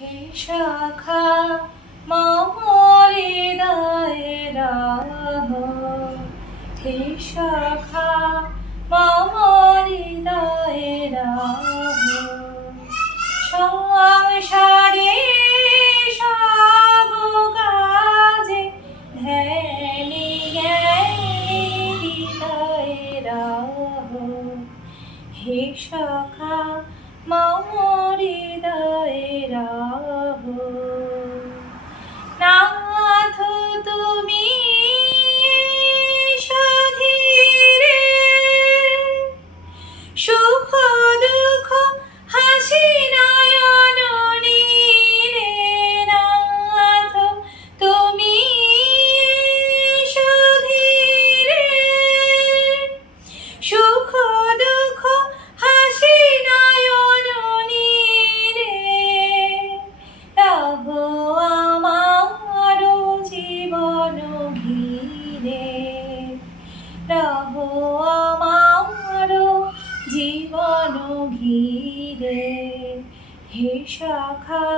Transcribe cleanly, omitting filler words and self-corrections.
হে শাখা মম হৃদয়ে রাহ, হে শাখা মম হৃদয়ে রাহ। সংসারে সব কাজে ধ্যানে জ্ঞানে হৃদয়ে রাহ, হে শাখা মম হৃদয়ে রাহ। নাথ তুমি সাধীরে, সুখ দুঃখ হাসি নয়ন নীরে। নাথ তুমি সাধীরে, সুখ দুঃখ হাসি নয়ন নীরে। রাহ আমার জীবন ঘিরে, রাহ আমার জীবন ঘিরে। হে শাখা